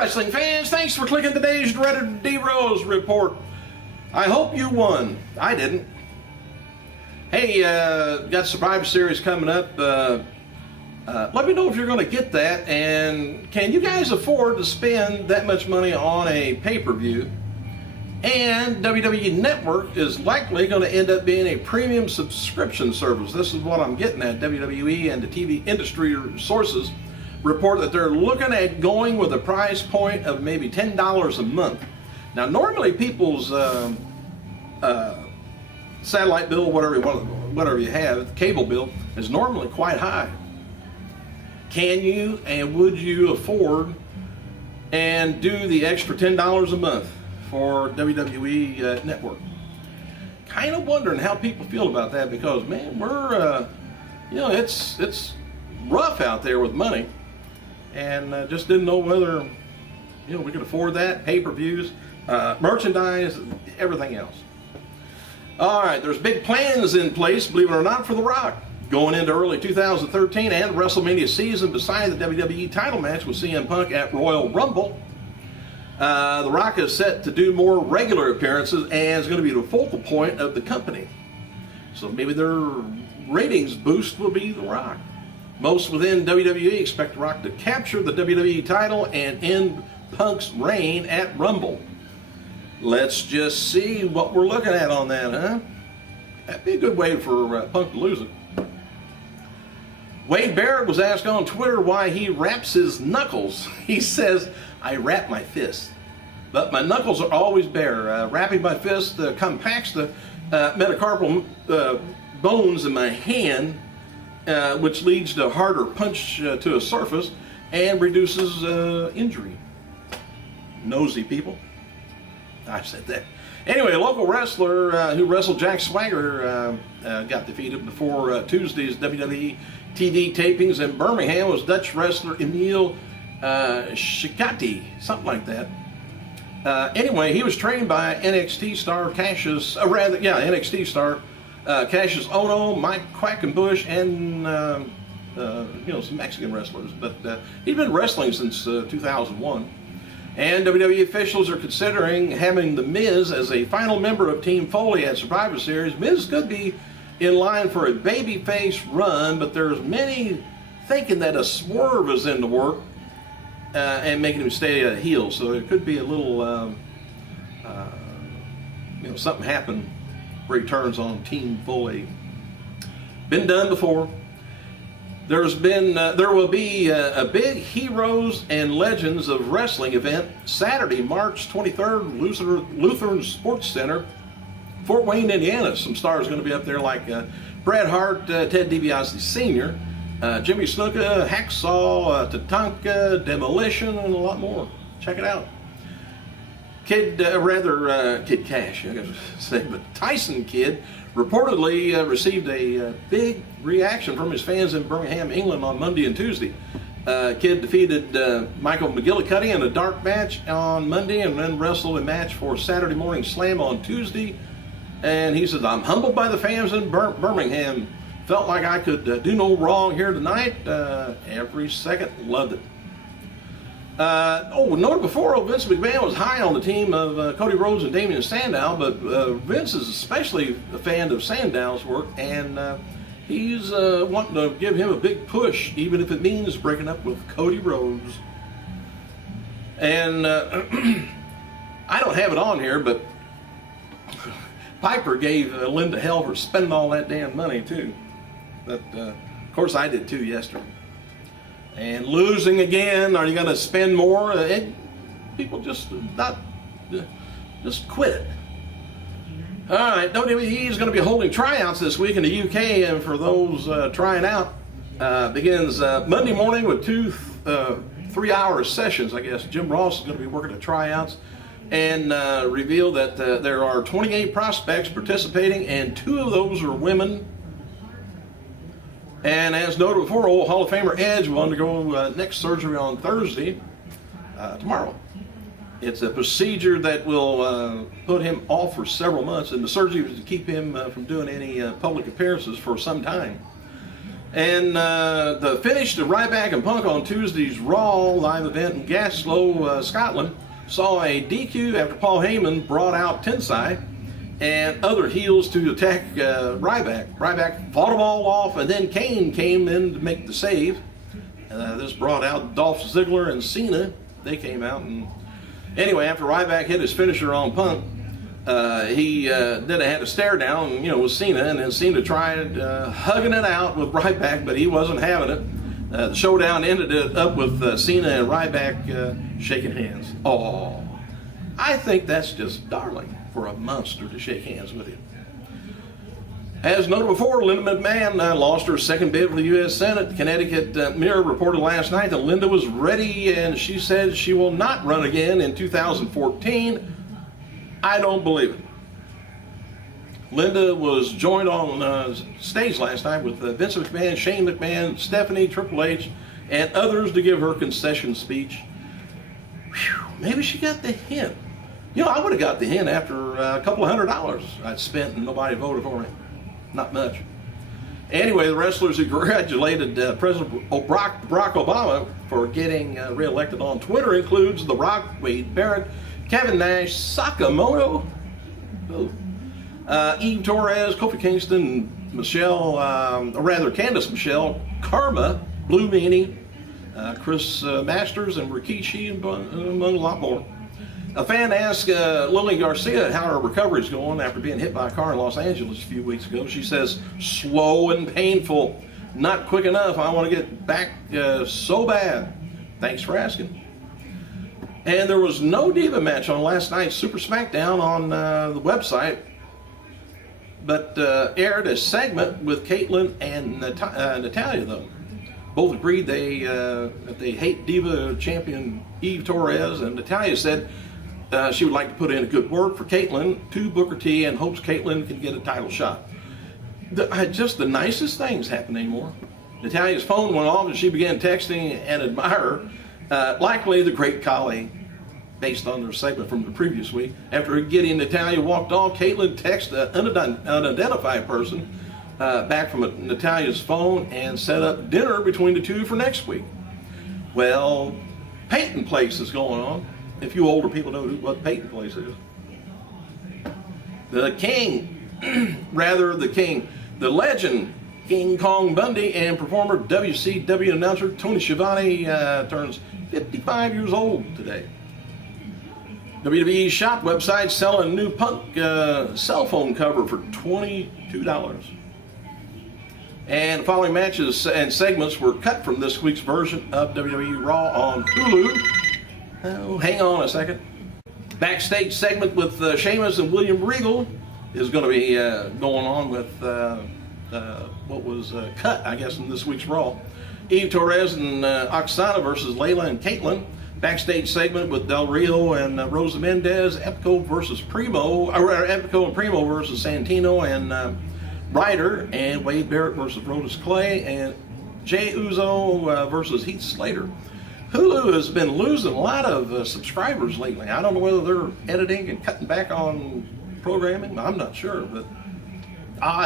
wrestling fans, thanks for clicking today's dreaded D-Rose report. I hope you won. I didn't. Hey, got Survivor Series coming up. Let me know if you're going to get that, and can you guys afford to spend that much money on a pay-per-view? And WWE Network is likely going to end up being a premium subscription service. This is what I'm getting at. WWE and the TV industry sources report that they're looking at going with a price point of maybe $10 a month. Now, normally people's satellite bill, whatever you have, cable bill, is normally quite high. Can you and would you afford and do the extra $10 a month for WWE Network? Kind of wondering how people feel about that, because man, we're it's rough out there with money, and just didn't know whether we could afford that, pay-per-views, merchandise, everything else. All right, there's big plans in place, believe it or not, for The Rock going into early 2013 and WrestleMania season. Beside the WWE title match with CM Punk at Royal Rumble, The Rock is set to do more regular appearances and is going to be the focal point of the company. So maybe their ratings boost will be The Rock. Most within WWE expect The Rock to capture the WWE title and end Punk's reign at Rumble. Let's just see what we're looking at on that, huh? That'd be a good way for Punk to lose it. Wade Barrett was asked on Twitter why he wraps his knuckles. He says, "I wrap my fists, but my knuckles are always bare. Wrapping my fist compacts the metacarpal bones in my hand, which leads to a harder punch to a surface and reduces injury." Nosy people. I said that. Anyway, a local wrestler who wrestled Jack Swagger got defeated before Tuesday's WWE TV tapings in Birmingham was Dutch wrestler Emil Shikati, something like that. Anyway, he was trained by NXT star Cassius Ohno, Mike Quackenbush, and some Mexican wrestlers. But he's been wrestling since 2001. And WWE officials are considering having The Miz as a final member of Team Foley at Survivor Series. Miz could be in line for a babyface run, but there's many thinking that a swerve is in the work and making him stay a heel. So there could be a little, something happen where he turns on Team Foley. Been done before. There will be a big Heroes and Legends of Wrestling event Saturday, March 23rd, Lutheran Sports Center, Fort Wayne, Indiana. Some stars going to be up there like Bret Hart, Ted DiBiase Sr., Jimmy Snuka, Hacksaw, Tatanka, Demolition, and a lot more. Check it out. Kid Cash, I gotta say, but Tyson Kidd reportedly received a big reaction from his fans in Birmingham, England on Monday and Tuesday. Kidd defeated Michael McGillicuddy in a dark match on Monday and then wrestled a match for Saturday Morning Slam on Tuesday. And he said, "I'm humbled by the fans in Birmingham. Felt like I could do no wrong here tonight. Every second, loved it." Noted before, Vince McMahon was high on the team of Cody Rhodes and Damian Sandow, but Vince is especially a fan of Sandow's work, and he's wanting to give him a big push, even if it means breaking up with Cody Rhodes. And I don't have it on here, but Piper gave Linda hell for spending all that damn money too. But of course I did too yesterday. And losing again, are you going to spend more? People just quit it. All right, WWE is going to be holding tryouts this week in the UK, and for those trying out, begins Monday morning with two 3-hour sessions. I guess Jim Ross is going to be working the tryouts and revealed that there are 28 prospects participating, and 2 of those are women. And as noted before, old Hall of Famer Edge will undergo neck surgery on Thursday, tomorrow. It's a procedure that will put him off for several months, and the surgery was to keep him from doing any public appearances for some time. And the finish to Ryback and Punk on Tuesday's Raw live event in Glasgow, Scotland, saw a DQ after Paul Heyman brought out Tensai and other heels to attack Ryback. Ryback fought them all off, and then Kane came in to make the save. This brought out Dolph Ziggler and Cena. They came out, and anyway, after Ryback hit his finisher on Punk, he then had a stare down, with Cena, and then Cena tried hugging it out with Ryback, but he wasn't having it. The showdown ended it up with Cena and Ryback shaking hands. Oh, I think that's just darling for a monster to shake hands with you. As noted before, Linda McMahon lost her second bid for the U.S. Senate. Connecticut Mirror reported last night that Linda was ready, and she said she will not run again in 2014. I don't believe it. Linda was joined on stage last night with Vince McMahon, Shane McMahon, Stephanie, Triple H, and others to give her concession speech. Whew, maybe she got the hint. I would have got the hint after a couple of $100 I'd spent and nobody voted for me. Not much. Anyway, the wrestlers who congratulated President Barack Obama for getting reelected on Twitter includes The Rock, Wade Barrett, Kevin Nash, Sakamoto, Eve Torres, Kofi Kingston, Candice Michelle, Karma, Blue Meanie, Chris Masters, and Rikishi, among a lot more. A fan asked Lily Garcia how her recovery is going after being hit by a car in Los Angeles a few weeks ago. She says, slow and painful, not quick enough. I want to get back so bad. Thanks for asking. And there was no Diva match on last night's Super SmackDown on the website, but aired a segment with Caitlyn and Natalya, though. Both agreed that they hate Diva champion Eve Torres, and Natalya said she would like to put in a good word for Caitlyn to Booker T and hopes Caitlyn can get a title shot. Just the nicest things happen anymore. Natalya's phone went off and she began texting an admirer, likely the Great Khali, based on their segment from the previous week. After getting Natalya walked off, Caitlyn texted an unidentified person back from Natalya's phone and set up dinner between the two for next week. Well, Peyton Place is going on. If you older people know what Peyton Place is. The king, the legend, King Kong Bundy, and performer WCW announcer Tony Schiavone turns 55 years old today. WWE's shop website selling a new Punk cell phone cover for $22. And the following matches and segments were cut from this week's version of WWE Raw on Hulu. Oh, hang on a second. Backstage segment with Sheamus and William Regal is going to be going on with what was cut, I guess, in this week's Raw. Eve Torres and Oksana versus Layla and Caitlyn. Backstage segment with Del Rio and Rosa Mendez. Epico and Primo versus Santino and Ryder, and Wade Barrett versus Brodus Clay, and Jey Uso versus Heath Slater. Hulu has been losing a lot of subscribers lately. I don't know whether they're editing and cutting back on programming. I'm not sure, but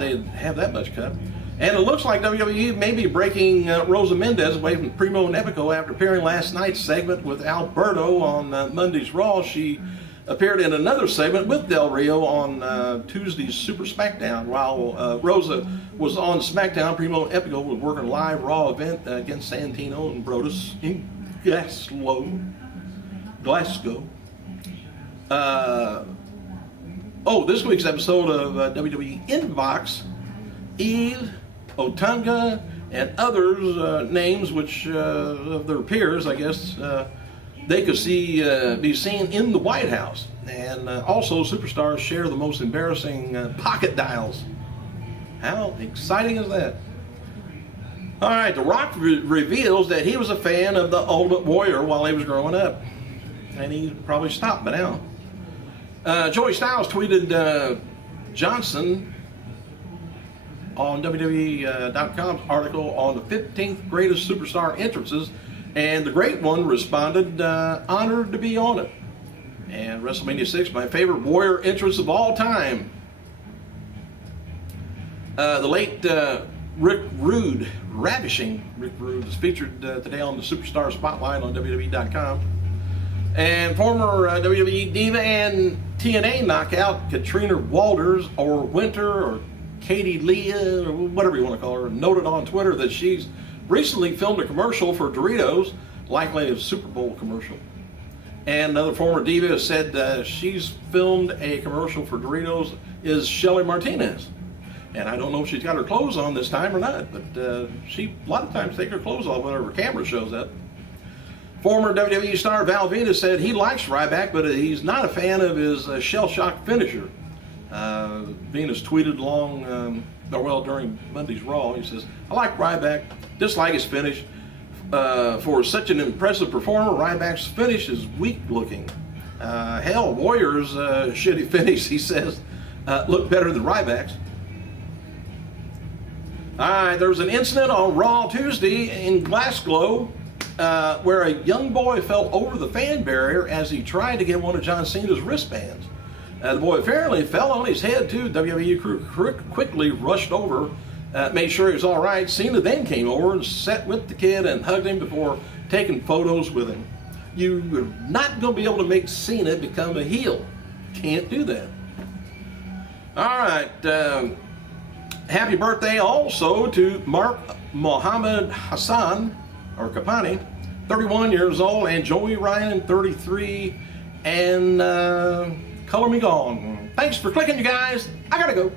they have that much cut. And it looks like WWE may be breaking Rosa Mendez away from Primo and Epico after appearing last night's segment with Alberto on Monday's Raw. She appeared in another segment with Del Rio on Tuesday's Super SmackDown. While Rosa was on SmackDown, Primo and Epico were working a live Raw event against Santino and Brodus in Glasgow. This week's episode of WWE Inbox, Eve, Otunga, and others names which of their peers, I guess, they could be seen in the White House. And also superstars share the most embarrassing pocket dials. How exciting is that? All right, The Rock reveals that he was a fan of the Ultimate Warrior while he was growing up. And he probably stopped by now. Joey Styles tweeted Johnson on WWE.com's article on the 15th greatest superstar entrances, and the great one responded, honored to be on it. And WrestleMania 6, my favorite Warrior entrance of all time. The late Rick Rude, ravishing Rick Rude, is featured today on the Superstar Spotlight on WWE.com. And former WWE Diva and TNA knockout Katrina Walters, or Winter, or Katie Leah, or whatever you want to call her, noted on Twitter that she's recently filmed a commercial for Doritos, likely a Super Bowl commercial. And another former Diva said she's filmed a commercial for Doritos is Shelly Martinez. And I don't know if she's got her clothes on this time or not, but she a lot of times takes her clothes off whenever her camera shows up. Former WWE star Val Venus said he likes Ryback, but he's not a fan of his shell-shock finisher. Venus tweeted along, during Monday's Raw, he says, "I like Ryback, dislike his finish. For such an impressive performer, Ryback's finish is weak-looking. Hell, Warrior's shitty finish," he says, look better than Ryback's. All right, there was an incident on Raw Tuesday in Glasgow where a young boy fell over the fan barrier as he tried to get one of John Cena's wristbands. The boy apparently fell on his head too. WWE crew quickly rushed over, made sure he was all right. Cena then came over and sat with the kid and hugged him before taking photos with him. You're not going to be able to make Cena become a heel. Can't do that. All right. Happy birthday also to Mark Mohammed Hassan, or Kapani, 31 years old, and Joey Ryan, 33, and Color Me Gone. Thanks for clicking, you guys. I gotta go.